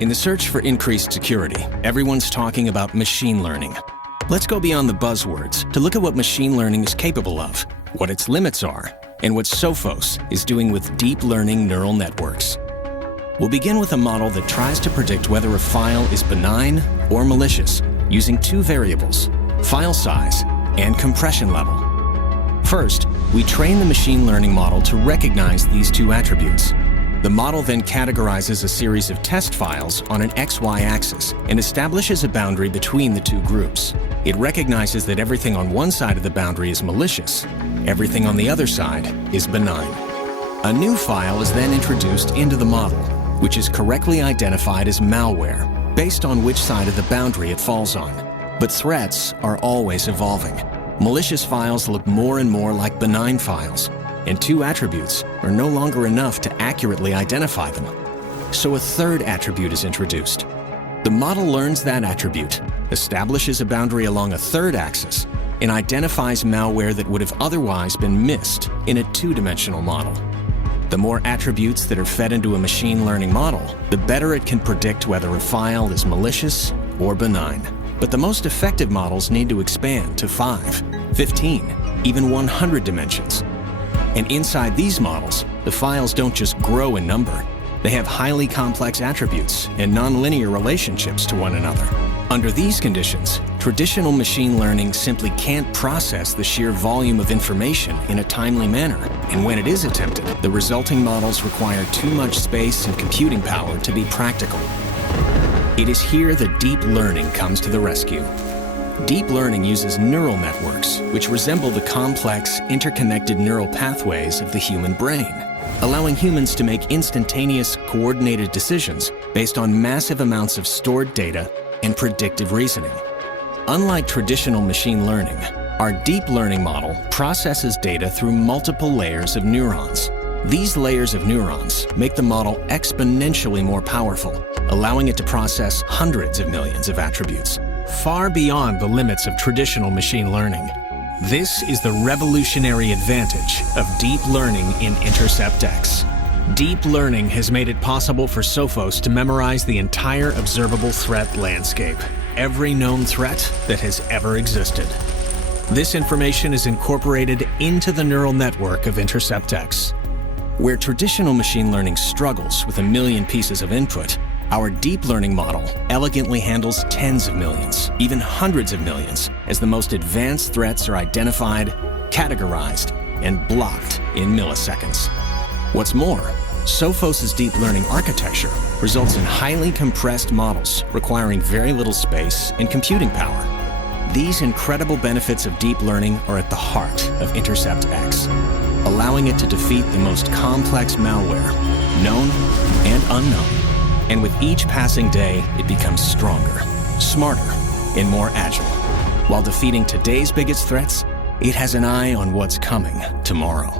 In the search for increased security, everyone's talking about machine learning. Let's go beyond the buzzwords to look at what machine learning is capable of, what its limits are, and what Sophos is doing with deep learning neural networks. We'll begin with a model that tries to predict whether a file is benign or malicious using two variables, file size and compression level. First, we train the machine learning model to recognize these two attributes. The model then categorizes a series of test files on an XY axis and establishes a boundary between the two groups. It recognizes that everything on one side of the boundary is malicious, everything on the other side is benign. A new file is then introduced into the model, which is correctly identified as malware, based on which side of the boundary it falls on. But threats are always evolving. Malicious files look more and more like benign files, and two attributes are no longer enough to accurately identify them. So a third attribute is introduced. The model learns that attribute, establishes a boundary along a third axis, and identifies malware that would have otherwise been missed in a two-dimensional model. The more attributes that are fed into a machine learning model, the better it can predict whether a file is malicious or benign. But the most effective models need to expand to 5, 15, even 100 dimensions. And inside these models, the files don't just grow in number. They have highly complex attributes and nonlinear relationships to one another. Under these conditions, traditional machine learning simply can't process the sheer volume of information in a timely manner. And when it is attempted, the resulting models require too much space and computing power to be practical. It is here that deep learning comes to the rescue. Deep learning uses neural networks, which resemble the complex, interconnected neural pathways of the human brain, allowing humans to make instantaneous, coordinated decisions based on massive amounts of stored data and predictive reasoning. Unlike traditional machine learning, our deep learning model processes data through multiple layers of neurons. These layers of neurons make the model exponentially more powerful, allowing it to process hundreds of millions of attributes, far beyond the limits of traditional machine learning. This is the revolutionary advantage of deep learning in Intercept-X. Deep learning has made it possible for Sophos to memorize the entire observable threat landscape, every known threat that has ever existed. This information is incorporated into the neural network of Intercept-X. Where traditional machine learning struggles with a million pieces of input, our deep learning model elegantly handles tens of millions, even hundreds of millions, as the most advanced threats are identified, categorized, and blocked in milliseconds. What's more, Sophos' deep learning architecture results in highly compressed models requiring very little space and computing power. These incredible benefits of deep learning are at the heart of Intercept-X, allowing it to defeat the most complex malware, known and unknown. And with each passing day, it becomes stronger, smarter, and more agile. While defeating today's biggest threats, it has an eye on what's coming tomorrow.